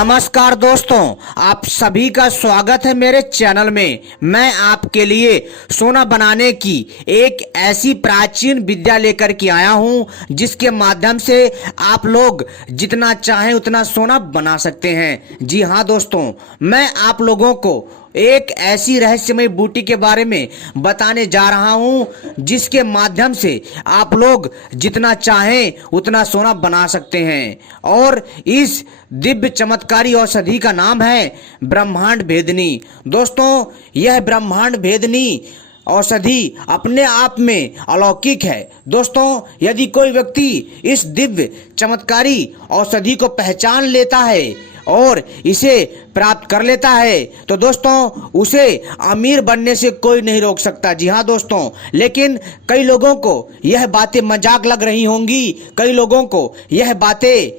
नमस्कार दोस्तों, आप सभी का स्वागत है मेरे चैनल में। मैं आपके लिए सोना बनाने की एक ऐसी प्राचीन विद्या लेकर के आया हूं जिसके माध्यम से आप लोग जितना चाहें उतना सोना बना सकते हैं। जी हां दोस्तों, मैं आप लोगों को एक ऐसी रहस्यमय बूटी के बारे में बताने जा रहा हूं जिसके माध्यम से आप लोग जितना चाहें उतना सोना बना सकते हैं। और इस दिव्य चमत्कारी औषधि का नाम है ब्रह्मांड भेदनी। दोस्तों, यह ब्रह्मांड भेदनी औषधि अपने आप में अलौकिक है। दोस्तों, यदि कोई व्यक्ति इस दिव्य चमत्कारी औषधि को पहचान लेता है और इसे प्राप्त कर लेता है तो दोस्तों उसे अमीर बनने से कोई नहीं रोक सकता। जी हाँ दोस्तों, लेकिन कई लोगों को यह बातें मजाक लग रही होंगी, कई लोगों को यह बातें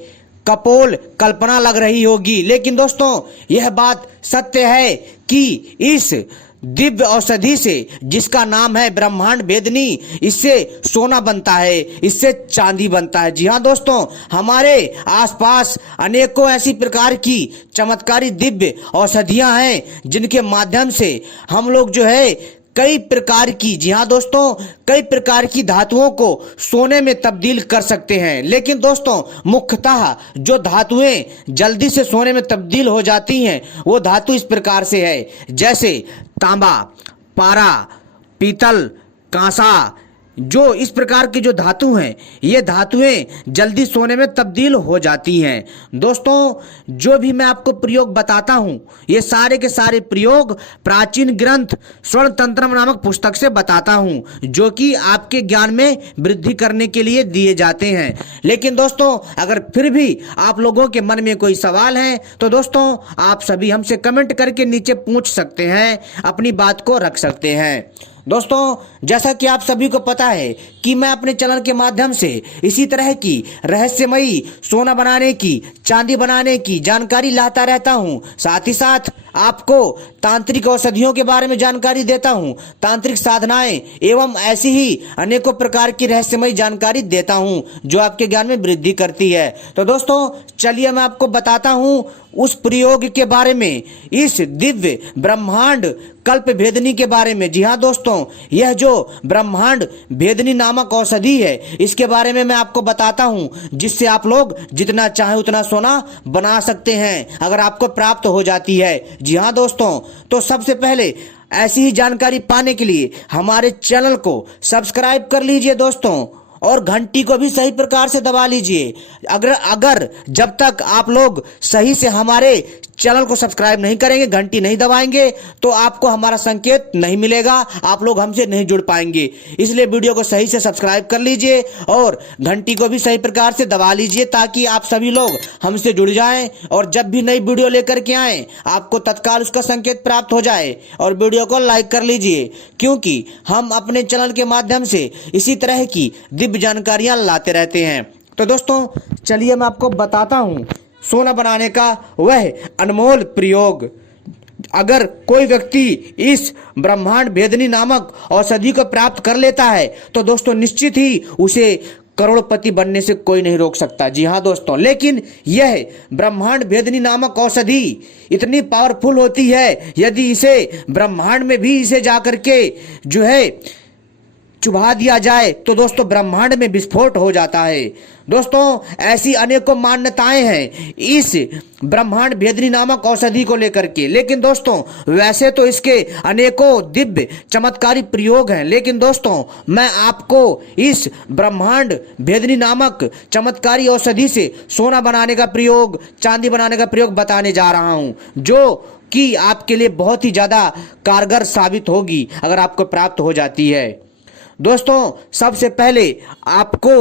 कपोल कल्पना लग रही होगी, लेकिन दोस्तों यह बात सत्य है कि इस दिव्य औषधि से, जिसका नाम है ब्रह्मांड भेदनी, इससे सोना बनता है, इससे चांदी बनता है। जी हाँ दोस्तों, हमारे आसपास अनेकों ऐसी प्रकार की चमत्कारी दिव्य औषधियां हैं जिनके माध्यम से हम लोग जो है कई प्रकार की, जी हाँ दोस्तों, कई प्रकार की धातुओं को सोने में तब्दील कर सकते हैं। लेकिन दोस्तों मुख्यतः जो धातुएं जल्दी से सोने में तब्दील हो जाती हैं वो धातु इस प्रकार से है, जैसे तांबा, पारा, पीतल, कांसा। जो इस प्रकार की जो धातु हैं ये धातुएं जल्दी सोने में तब्दील हो जाती हैं। दोस्तों, जो भी मैं आपको प्रयोग बताता हूं ये सारे के सारे प्रयोग प्राचीन ग्रंथ स्वर्ण तंत्र नामक पुस्तक से बताता हूं, जो कि आपके ज्ञान में वृद्धि करने के लिए दिए जाते हैं। लेकिन दोस्तों अगर फिर भी आप लोगों के मन में कोई सवाल है तो दोस्तों आप सभी हमसे कमेंट करके नीचे पूछ सकते हैं, अपनी बात को रख सकते हैं। दोस्तों, जैसा कि आप सभी को पता है कि मैं अपने चैनल के माध्यम से इसी तरह की रहस्यमयी सोना बनाने की, चांदी बनाने की जानकारी लाता रहता हूं। साथ ही साथ आपको तांत्रिक औषधियों के बारे में जानकारी देता हूं, तांत्रिक साधनाएं एवं ऐसी ही अनेकों प्रकार की रहस्यमयी जानकारी देता हूं जो आपके ज्ञान में वृद्धि करती है। तो दोस्तों चलिए मैं आपको बताता हूं उस प्रयोग के बारे में, इस दिव्य ब्रह्मांड कल्प भेदनी के बारे में। जी हाँ दोस्तों, यह जो ब्रह्मांड भेदनी नामक औषधि है इसके बारे में मैं आपको बताता हूं जिससे आप लोग जितना चाहे उतना सोना बना सकते हैं अगर आपको प्राप्त हो जाती है। जी हाँ दोस्तों, तो सबसे पहले ऐसी ही जानकारी पाने के लिए हमारे चैनल को सब्सक्राइब कर लीजिए दोस्तों, और घंटी को भी सही प्रकार से दबा लीजिए। अगर जब तक आप लोग सही से हमारे चैनल को सब्सक्राइब नहीं करेंगे, घंटी नहीं दबाएंगे, तो आपको हमारा संकेत नहीं मिलेगा, आप लोग हमसे नहीं जुड़ पाएंगे। इसलिए वीडियो को सही से सब्सक्राइब कर लीजिए और घंटी को भी सही प्रकार से दबा लीजिए ताकि आप सभी लोग हमसे जुड़ जाएं और जब भी नई वीडियो लेकर के आए आपको तत्काल उसका संकेत प्राप्त हो जाए। और वीडियो को लाइक कर लीजिए क्योंकि हम अपने चैनल के माध्यम से इसी तरह की दिव्य जानकारियां लाते रहते हैं। तो दोस्तों चलिए मैं आपको बताता हूं सोना बनाने का वह अनमोल प्रयोग। अगर कोई व्यक्ति इस ब्रह्मांड भेदनी नामक औषधि को प्राप्त कर लेता है तो दोस्तों निश्चित ही उसे करोड़पति बनने से कोई नहीं रोक सकता। जी हाँ दोस्तों, लेकिन यह ब्रह्मांड भेदनी नामक औषधि इतनी पावरफुल होती है, यदि इसे ब्रह्मांड में भी इसे जाकर के जो है चुभा दिया जाए तो दोस्तों ब्रह्मांड में विस्फोट हो जाता है। दोस्तों ऐसी अनेकों मान्यताएं हैं इस ब्रह्मांड भेदनी नामक औषधि को लेकर के, लेकिन दोस्तों वैसे तो इसके अनेकों दिव्य चमत्कारी प्रयोग हैं, लेकिन दोस्तों मैं आपको इस ब्रह्मांड भेदनी नामक चमत्कारी औषधि से सोना बनाने का प्रयोग, चांदी बनाने का प्रयोग बताने जा रहा हूं, जो कि आपके लिए बहुत ही ज्यादा कारगर साबित होगी अगर आपको प्राप्त हो जाती है। दोस्तों सबसे पहले आपको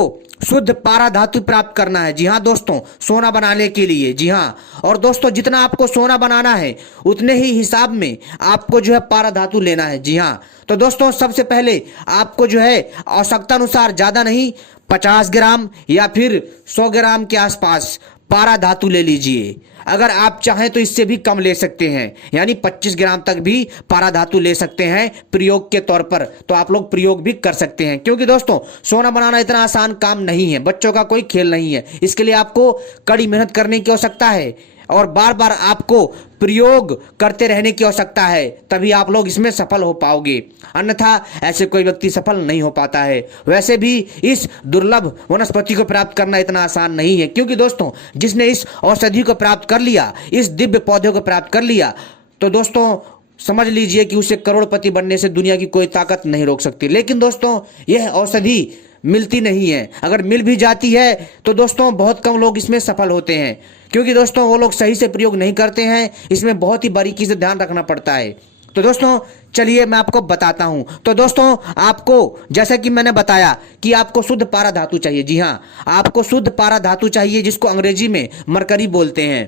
शुद्ध पारा धातु प्राप्त करना है। जी हाँ दोस्तों, सोना बनाने के लिए। जी हाँ, और दोस्तों जितना आपको सोना बनाना है उतने ही हिसाब में आपको जो है पारा धातु लेना है। जी हाँ, तो दोस्तों सबसे पहले आपको जो है आवश्यकता अनुसार, ज्यादा नहीं, 50 ग्राम या फिर 100 ग्राम के आसपास पारा धातु ले लीजिए। अगर आप चाहें तो इससे भी कम ले सकते हैं, यानी 25 ग्राम तक भी पारा धातु ले सकते हैं प्रयोग के तौर पर, तो आप लोग प्रयोग भी कर सकते हैं। क्योंकि दोस्तों सोना बनाना इतना आसान काम नहीं है, बच्चों का कोई खेल नहीं है, इसके लिए आपको कड़ी मेहनत करने की आवश्यकता है और बार बार आपको प्रयोग करते रहने की आवश्यकता है, तभी आप लोग इसमें सफल हो पाओगे, अन्यथा ऐसे कोई व्यक्ति सफल नहीं हो पाता है। वैसे भी इस दुर्लभ वनस्पति को प्राप्त करना इतना आसान नहीं है, क्योंकि दोस्तों जिसने इस औषधि को प्राप्त कर लिया, इस दिव्य पौधे को प्राप्त कर लिया, तो दोस्तों समझ लीजिए कि उसे करोड़पति बनने से दुनिया की कोई ताकत नहीं रोक सकती। लेकिन दोस्तों यह औषधि मिलती नहीं है, अगर मिल भी जाती है तो दोस्तों बहुत कम लोग इसमें सफल होते हैं, क्योंकि दोस्तों वो लोग सही से प्रयोग नहीं करते हैं। इसमें बहुत ही बारीकी से ध्यान रखना पड़ता है। तो दोस्तों चलिए मैं आपको बताता हूं। तो दोस्तों आपको जैसा कि मैंने बताया कि आपको शुद्ध पारा धातु चाहिए। जी हाँ, आपको शुद्ध पारा धातु चाहिए, जिसको अंग्रेजी में मरकरी बोलते हैं।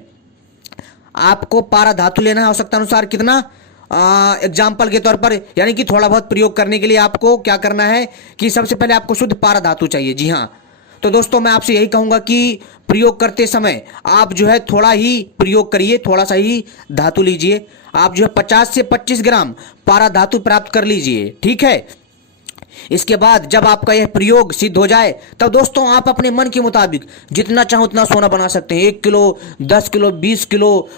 आपको पारा धातु लेना है आवश्यकता अनुसार। कितना? एग्जाम्पल के तौर पर, यानी कि थोड़ा बहुत प्रयोग करने के लिए आपको क्या करना है कि सबसे पहले आपको शुद्ध पारा धातु चाहिए। जी हाँ, तो दोस्तों मैं आपसे यही कहूंगा कि प्रयोग करते समय आप जो है थोड़ा ही प्रयोग करिए, थोड़ा सा ही धातु लीजिए। आप जो है 50 से 25 ग्राम पारा धातु प्राप्त कर लीजिए, ठीक है। इसके बाद जब आपका यह प्रयोग सिद्ध हो जाए, तब दोस्तों आप अपने मन के मुताबिक जितना चाहो उतना सोना बना सकते हैं। 1 किलो, 10 किलो, 20 किलो,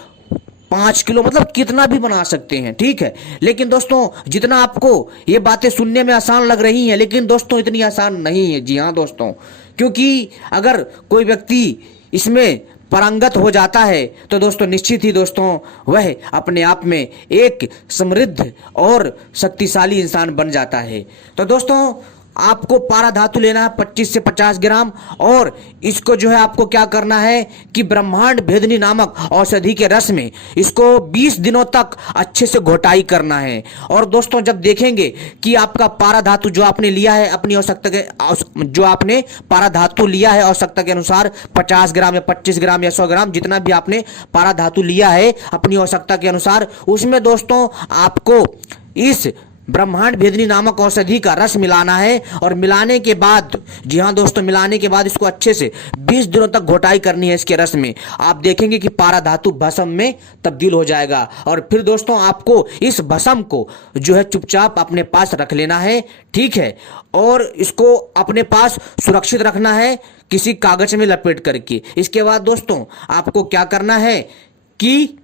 5 किलो, मतलब कितना भी बना सकते हैं, ठीक है। लेकिन दोस्तों जितना आपको ये बातें सुनने में आसान लग रही हैं, लेकिन दोस्तों इतनी आसान नहीं है। जी हाँ दोस्तों, क्योंकि अगर कोई व्यक्ति इसमें पारंगत हो जाता है तो दोस्तों निश्चित ही दोस्तों वह अपने आप में एक समृद्ध और शक्तिशाली इंसान बन जाता है। तो दोस्तों आपको पारा धातु लेना है 25 से 50 ग्राम, और इसको जो है आपको क्या करना है कि ब्रह्मांड भेदिनी नामक औषधि के रस में इसको 20 दिनों तक अच्छे से घोटाई करना है। और दोस्तों जब देखेंगे कि आपका पारा धातु जो आपने लिया है अपनी आवश्यकता के, जो आपने पारा धातु लिया है आवश्यकता के अनुसार 50 ग्राम या 25 ग्राम या 100 ग्राम, जितना भी आपने पारा धातु लिया है अपनी आवश्यकता के अनुसार, उसमें दोस्तों आपको इस ब्रह्मांड भेदिनी नामक औषधि का रस मिलाना है। और मिलाने के बाद, जी हाँ दोस्तों, मिलाने के बाद इसको अच्छे से 20 दिनों तक घोटाई करनी है इसके रस में। आप देखेंगे कि पारा धातु भस्म में तब्दील हो जाएगा। और फिर दोस्तों आपको इस भस्म को जो है चुपचाप अपने पास रख लेना है, ठीक है। और इसको अपने पास सुरक्षित रखना है किसी कागज में लपेट करके। इसके बाद दोस्तों आपको क्या करना है कि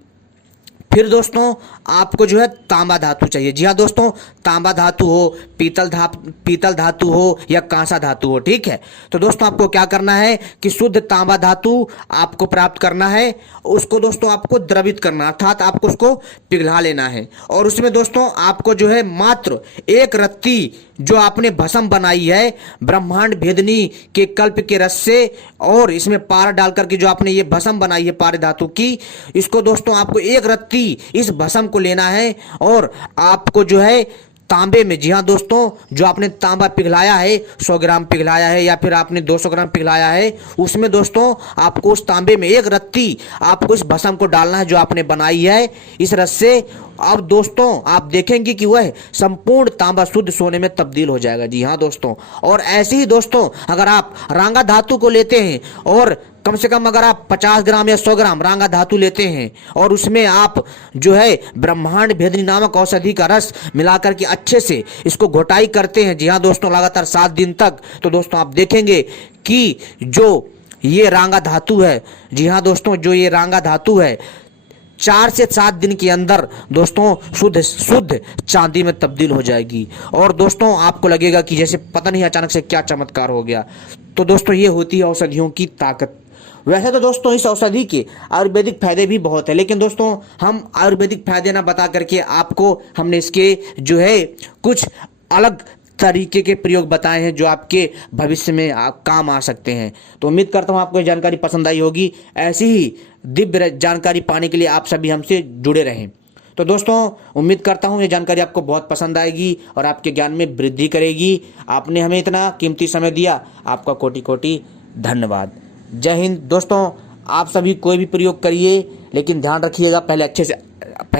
फिर दोस्तों आपको जो है तांबा धातु चाहिए। जी हाँ दोस्तों, तांबा धातु हो, पीतल धातु हो या कांसा धातु हो, ठीक है। तो दोस्तों आपको क्या करना है कि शुद्ध तांबा धातु आपको प्राप्त करना है। उसको दोस्तों आपको द्रवित करना, अर्थात आपको उसको पिघला लेना है। और उसमें दोस्तों आपको जो है मात्र 1 रत्ती जो आपने भस्म बनाई है ब्रह्मांड भेदिनी के कल्प के रस से, और इसमें पारा डाल करके जो आपने ये भस्म बनाई है पारे धातु की, इसको दोस्तों आपको 1 रत्ती इस भस्म को लेना है। और आपको जो है तांबे में, जी हाँ दोस्तों, जो आपने तांबा पिघलाया है, 100 ग्राम पिघलाया है या फिर आपने 200 ग्राम पिघलाया है, उसमें दोस्तों आपको उस तांबे में 1 रत्ती आपको इस भस्म को डालना है जो आपने बनाई है इस रस से। अब दोस्तों आप देखेंगे कि वह संपूर्ण तांबा शुद्ध सोने में तब्दील हो जाएगा। जी हाँ दोस्तों, और ऐसे ही दोस्तों अगर आप रांगा धातु को लेते हैं और कम से कम अगर आप 50 ग्राम या 100 ग्राम रांगा धातु लेते हैं और उसमें आप जो है ब्रह्मांड भेदिनी नामक औषधि का रस मिलाकर के अच्छे से इसको घोटाई करते हैं, जी हाँ दोस्तों, लगातार 7 दिन तक, तो दोस्तों आप देखेंगे कि जो ये रांगा धातु है, जी हाँ दोस्तों, जो ये रांगा धातु है 4 से 7 दिन के अंदर दोस्तों शुद्ध चांदी में तब्दील हो जाएगी। और दोस्तों आपको लगेगा कि जैसे पता नहीं अचानक से क्या चमत्कार हो गया। तो दोस्तों ये होती है औषधियों की ताकत। वैसे तो दोस्तों इस औषधि के आयुर्वेदिक फायदे भी बहुत है, लेकिन दोस्तों हम आयुर्वेदिक फायदे ना बता करके आपको हमने इसके जो है कुछ अलग तरीके के प्रयोग बताए हैं जो आपके भविष्य में काम आ सकते हैं। तो उम्मीद करता हूँ आपको ये जानकारी पसंद आई होगी। ऐसी ही दिव्य जानकारी पाने के लिए आप सभी हमसे जुड़े रहें। तो दोस्तों उम्मीद करता हूँ ये जानकारी आपको बहुत पसंद आएगी और आपके ज्ञान में वृद्धि करेगी। आपने हमें इतना कीमती समय दिया, आपका कोटि कोटि धन्यवाद। जय हिंद। दोस्तों आप सभी कोई भी प्रयोग करिए, लेकिन ध्यान रखिएगा पहले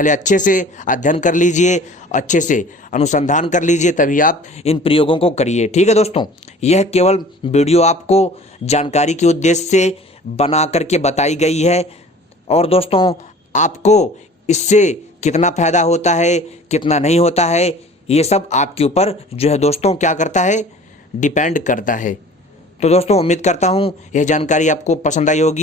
अच्छे से अध्ययन कर लीजिए, अच्छे से अनुसंधान कर लीजिए, तभी आप इन प्रयोगों को करिए, ठीक है दोस्तों। यह केवल वीडियो आपको जानकारी के उद्देश्य से बना करके बताई गई है। और दोस्तों आपको इससे कितना फायदा होता है, कितना नहीं होता है, ये सब आपके ऊपर जो है दोस्तों क्या करता है, डिपेंड करता है। तो दोस्तों उम्मीद करता हूँ यह जानकारी आपको पसंद आई होगी।